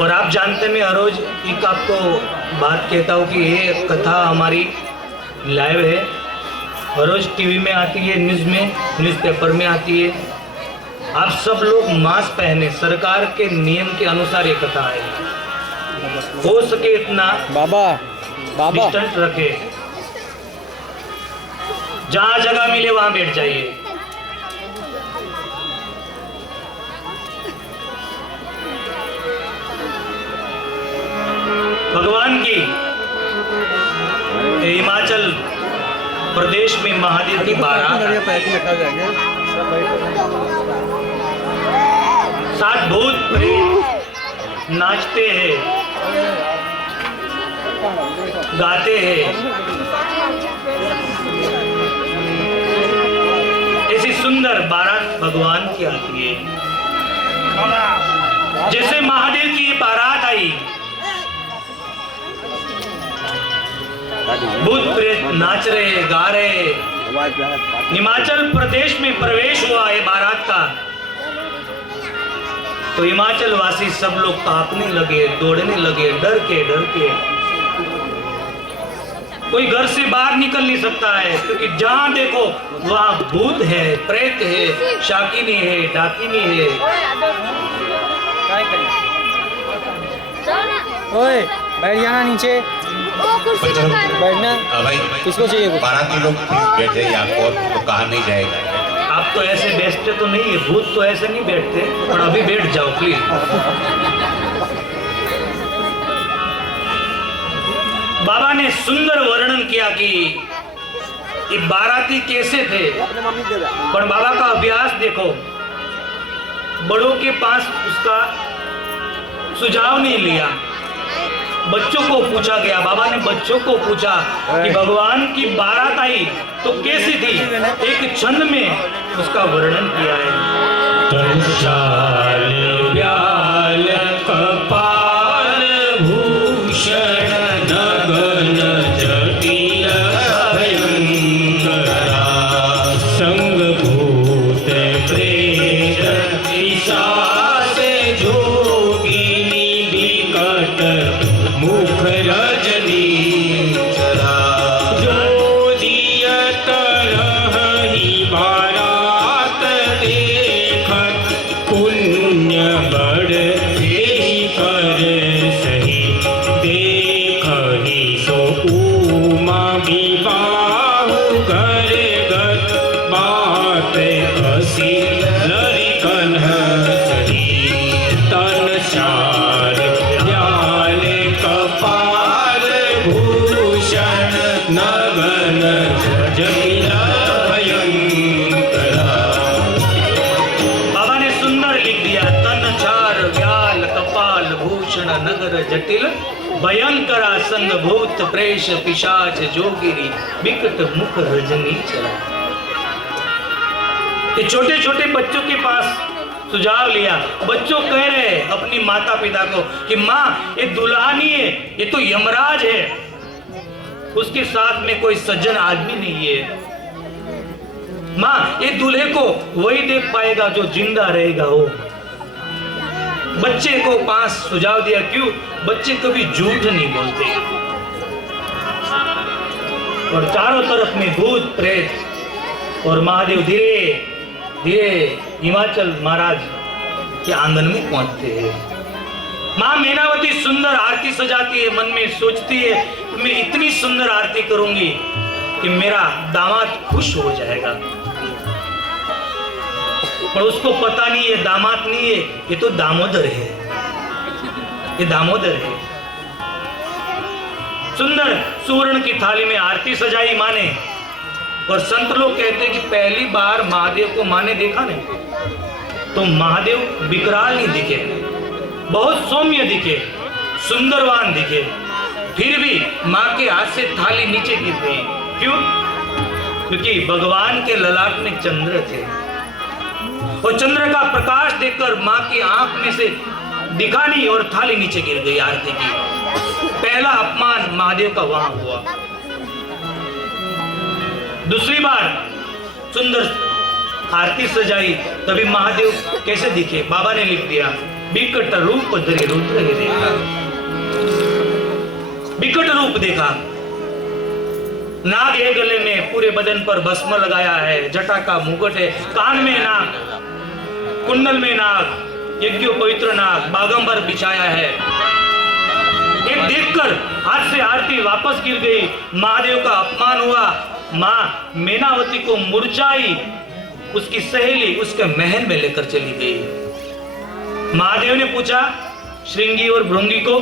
और आप जानते मैं हर रोज एक आपको बात कहता हूँ कि ये कथा हमारी लाइव है, हर रोज टीवी में आती है, न्यूज़पेपर में आती है। आप सब लोग मास्क पहने, सरकार के नियम के अनुसार ये कथा है, हो सके इतना बाबा डिस्टेंस रखे, जहां जगह मिले वहां बैठ जाइए। भगवान की हिमाचल प्रदेश में महादेव की बारात, 7 भूत प्रेत नाचते हैं, गाते हैं। ऐसी सुंदर बारात भगवान की आती है। जैसे महादेव की बारात आई, भूत प्रेत नाच रहे, गा रहे। हिमाचल प्रदेश में प्रवेश हुआ है बारात का, तो हिमाचल वासी सब लोग कांपने लगे, दौड़ने लगे, डर के। कोई घर से बाहर निकल नहीं सकता है, क्योंकि जहां देखो वहां भूत है, प्रेत है, शाकिनी है, डाकिनी है। ओए बैठ जाना नीचे, बैठना। भाई किसको चाहिए कुछ? बाराती लोग बैठ जाइए, आपको तो कहा नहीं जाएगा। आप तो ऐसे बैठते तो नहीं है, भूत तो ऐसे नहीं बैठते, पर अभी बैठ जाओ प्लीज। बाबा ने सुंदर वर्णन किया कि ये बाराती कैसे थे, पर बाबा का अभ्यास देखो, बड़ों के पास उसका सुझाव नहीं लिया, बच्चों को पूछा गया। बाबा ने बच्चों को पूछा कि भगवान की बारात आई तो कैसी थी, एक छंद में उसका वर्णन किया है। तंशाल व्याल कपाल भूषण नगन जटिल भयंकरा, संग भूत प्रेत पिशाच जोगिनी विकट मुख रजनी चरा, जो दिय तरहि बारात देखत, पुण्य बड़ एहि कर सही, देखहि सो उमा विवाह घर गत, बात हसी लरिकन सही, तन चार व्याल कपाल भूषण नगन जटिल भयंकरा। बाबा ने सुंदर लिख दिया, तन चार व्याल कपाल भूषण नगर जटिल भयंकरा, संग भूत प्रेष पिशाच जोगिनी विकट मुख रजनी चला। ये छोटे छोटे बच्चों के पास सुझाव लिया। बच्चों कह रहे हैं अपनी माता पिता को कि माँ ये दुल्हनी है, ये तो यमराज है, उसके साथ में कोई सज्जन आदमी नहीं है। माँ ये दूल्हे को वही देख पाएगा जो जिंदा रहेगा वो। बच्चे को पास सुझाव दिया, क्यों? बच्चे कभी झूठ नहीं बोलते। और चारों तरफ में भूत प्रेत और महादेव धीरे धीरे हिमाचल महाराज के आंगन में पहुंचते हैं। माँ मीनावती सुंदर आरती सजाती है, मन में सोचती है मैं इतनी सुंदर आरती करूंगी कि मेरा दामाद खुश हो जाएगा, पर उसको पता नहीं है दामाद नहीं है, ये तो दामोदर है, ये दामोदर है। सुंदर सुवर्ण की थाली में आरती सजाई माँ ने, और संत लोग कहते हैं कि पहली बार महादेव को माँ ने देखा नहीं तो महादेव विकराल नहीं दिखे, बहुत सौम्य दिखे, सुंदरवान दिखे। फिर भी माँ के हाथ से थाली नीचे गिर गई। क्यों? क्योंकि भगवान के ललाट में चंद्र थे, और चंद्र का प्रकाश देखकर माँ की आंख में से दिखा नहीं और थाली नीचे गिर गई आरती की। पहला अपमान महादेव का वहां हुआ। दूसरी बार सुंदर आरती सजाई, तभी महादेव कैसे दिखे? बाबा ने लिख दिया, विकट रूप धरे रुद्र ही देखा। विकट रूप देखा, नाग है गले में, पूरे बदन पर भस्म लगाया है, जटा का मुकुट है, कान में नाग, कुंडल में नाग, यज्ञ पवित्र नाग, बागंबर बिछाया है। एक देखकर हाथ से आरती वापस गिर गई। महादेव का अपमान हुआ। माँ मेनावती को मुरझाई उसकी सहेली उसके महल में लेकर चली गई। महादेव ने पूछा श्रृंगी और भृंगी को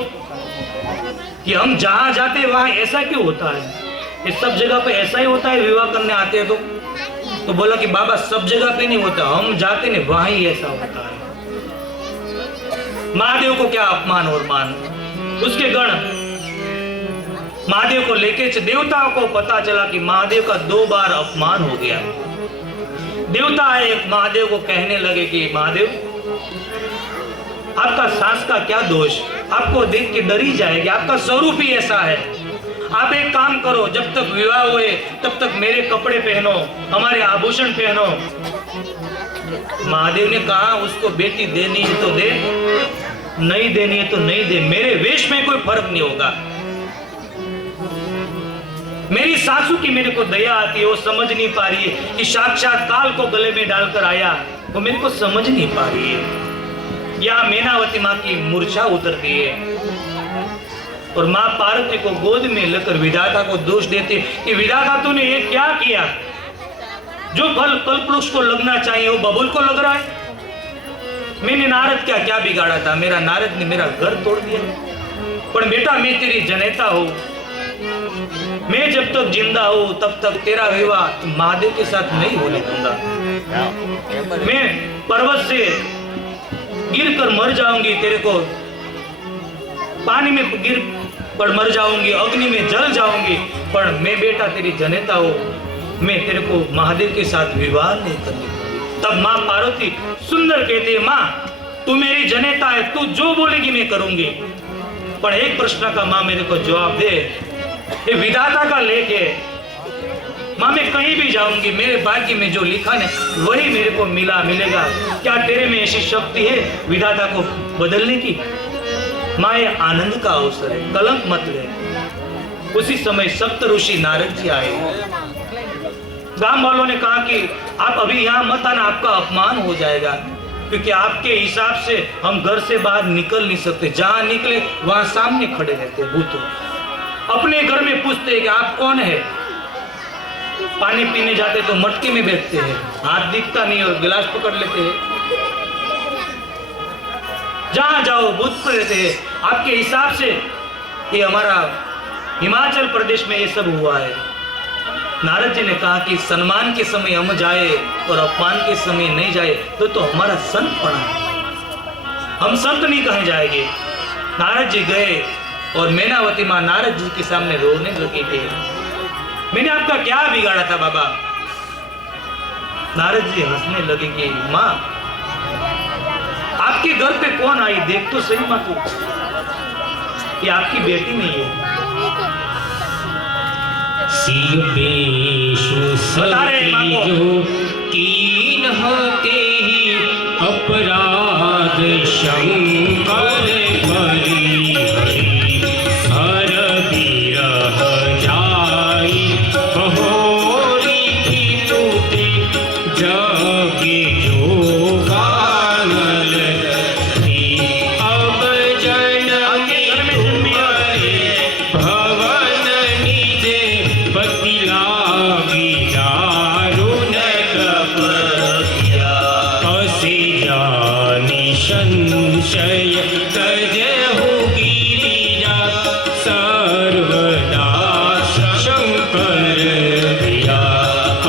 कि हम जहां जाते वहां ऐसा क्यों होता है? इस सब जगह पे ऐसा ही होता है विवाह करने आते हैं तो बोला कि बाबा सब जगह पे नहीं होता, हम जाते नहीं वहां ही ऐसा होता है। महादेव को क्या अपमान और मान। उसके गण महादेव को लेके देवताओं को पता चला कि महादेव का 2 बार अपमान हो गया। देवता है एक महादेव को कहने लगे कि महादेव आपका सास का क्या दोष, आपको देख के डर ही जाएगी, आपका स्वरूप ही ऐसा है। आप एक काम करो, जब तक विवाह हुए तब तक मेरे कपड़े पहनो, हमारे आभूषण पहनो। महादेव ने कहा उसको बेटी देनी है तो दे, नहीं देनी है तो नहीं दे, मेरे वेश में कोई फर्क नहीं होगा। मेरी सासू की मेरे को दया आती है, वो समझ नहीं पा रही है कि साक्षात काल को गले में डालकर आया, वो मेरे को समझ नहीं पा रही है। यहाँ मेनावती माँ की मूर्छा उतरती है और माँ पार्वती को गोद में लेकर विधाता को दोष देते कि विधाता तूने ये क्या किया? जो फल कल्पवृक्ष को लगना चाहिए वो बबुल को लग रहा है। मैंने नारद क्या बिगाड़ा था? मेरा नारद ने मेरा घर तोड़ दिया। पर बेटा मैं तेरी जनेता हूं, मैं जब तक जिंदा हूं तब तक तेरा विवाह महादेव के साथ नहीं होने दूंगा। मैं पर्वत से गिर कर मर जाऊंगी, तेरे को पानी में गिर पर मर जाऊंगी, अग्नि में जल जाऊंगी, पर मैं बेटा तेरी जनेता हूं, मैं तेरे को महादेव के साथ विवाह नहीं करने दूंगी। तब माँ पार्वती सुंदर कहती है, माँ तू मेरी जनेता है, तू जो बोलेगी मैं करूंगी, पर एक प्रश्न का माँ मेरे को जवाब दे। ये विधाता का लेख है माँ, मैं कहीं भी जाऊंगी, मेरे भाग्य में जो लिखा है वही मेरे को मिलेगा। क्या तेरे में ऐसी शक्ति है विधाता को बदलने की? माँ ये आनंद का अवसर है, कलंक मत ले। उसी समय सप्त ऋषि नारद जी आए। गांव वालों ने कहा कि आप अभी यहाँ मत आना, आपका अपमान हो जाएगा, क्योंकि आपके हिसाब से हम घर से बाहर निकल नहीं सकते। जहां निकले वहां सामने खड़े रहते भूत। अपने घर में पूछते हैं कि आप कौन है? पानी पीने जाते तो मटके में बैठते हैं, हाथ दिखता नहीं और गिलास पकड़ लेते हैं। जहां जाओ भूत पर रहते हैं। आपके हिसाब से ये हमारा हिमाचल प्रदेश में ये सब हुआ है। नारद जी ने कहा कि सम्मान के समय हम जाए और अपमान के समय नहीं जाए तो हमारा संत पड़ा है, हम संत नहीं कहे जाएंगे। नारद जी गए और मेनावती माँ नारद जी के सामने रोने लगी थी। मैंने आपका क्या बिगाड़ा था बाबा? नारद जी हंसने लगे कि माँ आपके घर पे कौन आई? देख तो सही माँ तू, ये आपकी बेटी नहीं है। बता रहे माँ को कीन होते ही अपराध शंकर बलि हरि हर बिरह जाई बहोरी की तूते जगे जो गानल थी। अब जनमी तुम्हारे भवन निजे बतिला विदारुण कपया असे जानी संशय तजहु गिरिजा सर्वदा शंकर प्रिया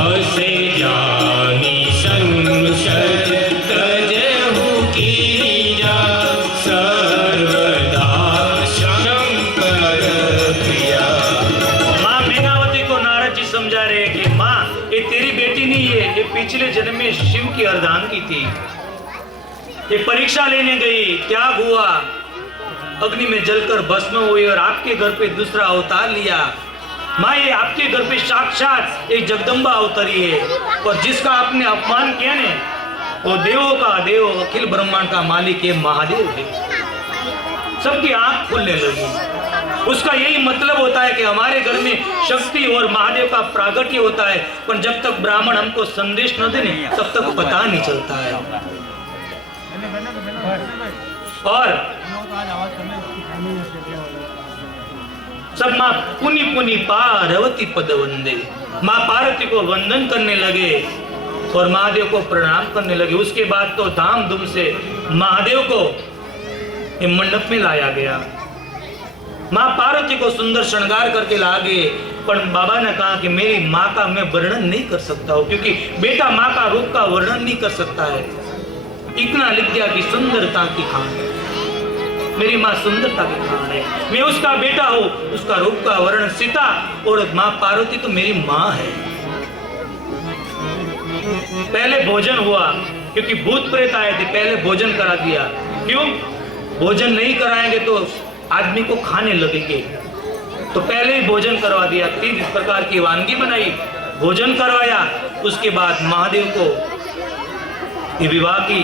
असे जानी संशय तजहु गिरिजा सर्वदा शंकर प्रिया। माँ मेनावती को नारद जी समझा रहे कि माँ ये तेरी बेटी नहीं है, ये पिछले जन्म में शिव की अर्धांगी थी। ये परीक्षा लेने गई, त्याग हुआ, अग्नि में जलकर भस्म हुई और आपके घर पे दूसरा अवतार लिया। माँ ये आपके घर पे साक्षात एक जगदम्बा अवतरी है और जिसका आपने अपमान किया ने वो देवों का देव अखिल ब्रह्मांड का मालिक है महादेव है। सबकी आंख खुलने लगी। उसका यही मतलब होता है कि हमारे घर में शक्ति और महादेव का प्रागट्य होता है, पर जब तक ब्राह्मण हमको संदेश न देने तब तक पता नहीं चलता है। और सब माँ पुनि पुनि पार्वती पद वंदे, माँ पार्वती को वंदन करने लगे और महादेव को प्रणाम करने लगे। उसके बाद तो धामधूम से महादेव को मंडप में लाया गया। माँ पार्वती को सुंदर श्रृंगार करके ला गए, पर बाबा ने कहा कि मेरी माँ का मैं वर्णन नहीं कर सकता हूँ, क्योंकि बेटा माँ का रूप का वर्णन नहीं कर सकता है। इतना लिख दिया कि सुंदरता की खान है, मेरी माँ सुंदरता की खान है, मैं उसका बेटा हूँ, उसका रूप का वर्णन सीता और माँ पार्वती तो मेरी माँ है। पहले भोजन हुआ, क्योंकि भूत प्रेत आए थे, पहले भोजन करा दिया। क्यों? भोजन नहीं कराएंगे तो आदमी को खाने लगेंगे, तो पहले ही भोजन करवा दिया। 3 प्रकार की वानगी बनाई, भोजन करवाया। उसके बाद महादेव को ये विवाह की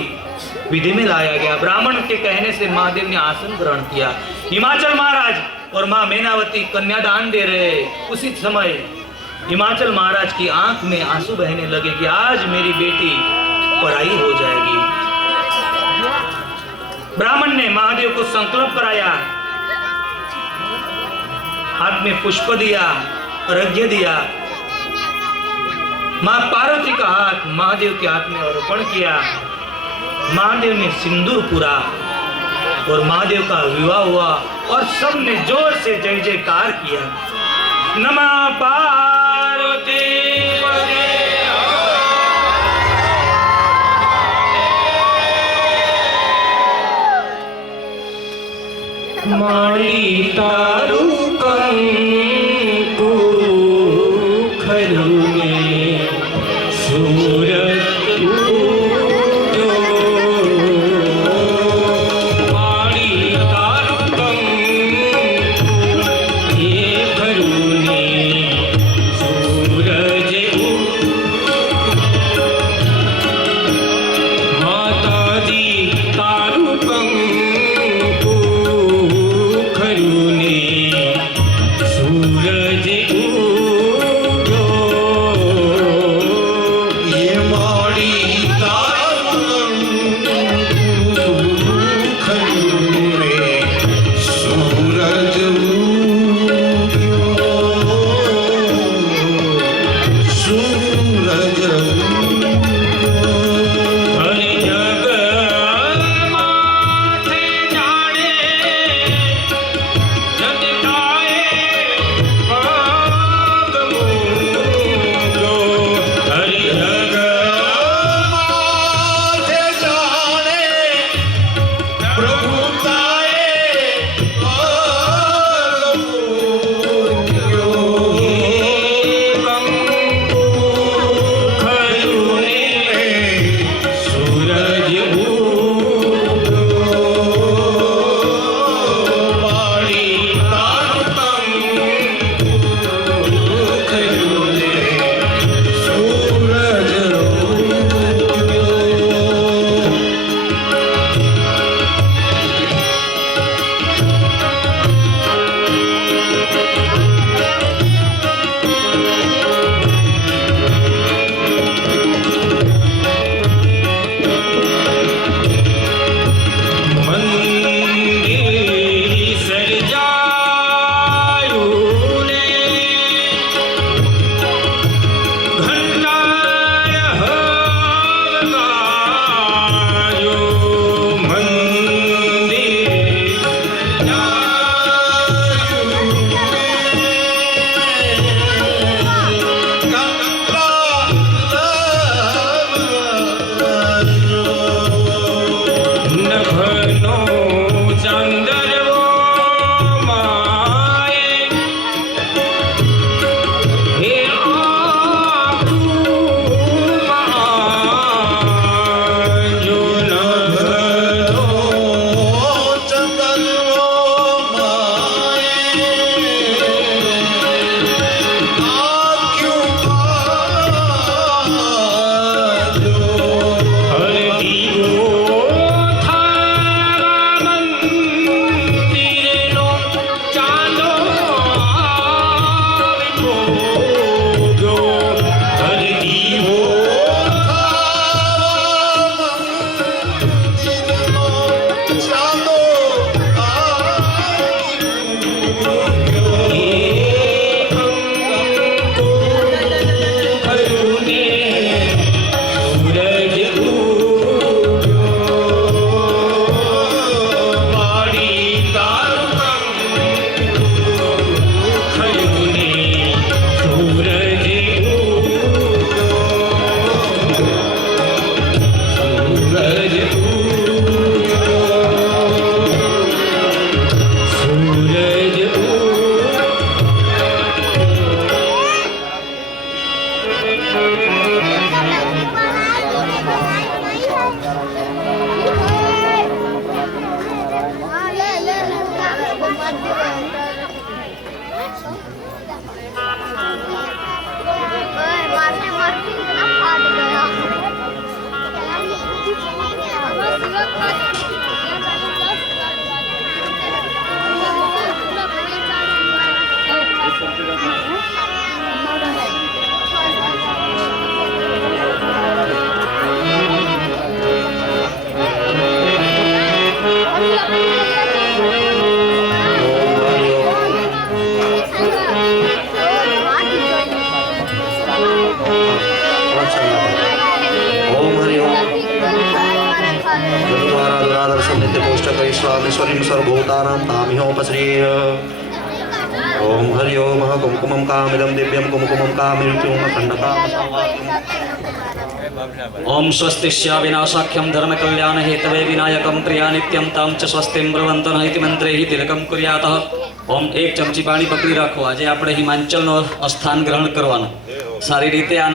विधि में लाया गया। ब्राह्मण के कहने से महादेव ने आसन ग्रहण किया। हिमाचल महाराज और माँ मैनावती कन्यादान दे रहे। उसी समय हिमाचल महाराज की आंख में आंसू बहने लगे कि आज मेरी बेटी पराई हो जाएगी। ब्राह्मण ने महादेव को संकल्प कराया, हाथ में पुष्प दिया, अर्घ्य दिया। मां पार्वती का हाथ महादेव के हाथ में अर्पण किया। महादेव ने सिंदूर पूरा और महादेव का विवाह हुआ और सबने जोर से जय जयकार किया। नमः पार्वती माड़ी तारू कंकु खरुने सूरज उगो। माड़ी तारू कंकु ये खरुने सूरज उगो। माता दी तारू कंकु खरुने सूरज उगो। ये माड़ी खरुने सूरज सूरज हर जग माथे जाने जग गाए भाग मूलो। हर जग माथे जाने प्रभु ताए कंकु खरुने सूरज उगो। माड़ी खरुने सूरज मंदिर सजायो ने घंटार हवगायो। मंदिर नभनो चंदरवो माए हे आँखू मांजो। नभनो मारते मारते इतना फाट गया ओम हरि ओम द्वारा दुरादर्शन नित्य पोष्टक स्वामीश्वरीं सर्वभूतानां तामिहोपश्रिय ओम हरि ओम कुमकुमं कामिदं दिव्यं कुमकुमं कामिरुत्युं खण्डका ओम स्वस्तिश्या विनाशाख्यम धर्म कल्याण हेतवे विनायकम प्रिया नित्यम ताम च स्वस्तिम ब्रवंतन इति मंत्रे ही तिलकम कुर्यातः ओम एक चमची पानी पकड़ी રાખો આજે આપણે હિમાંચલનો સ્થાન ગ્રહણ કરવાનું સારી રીતે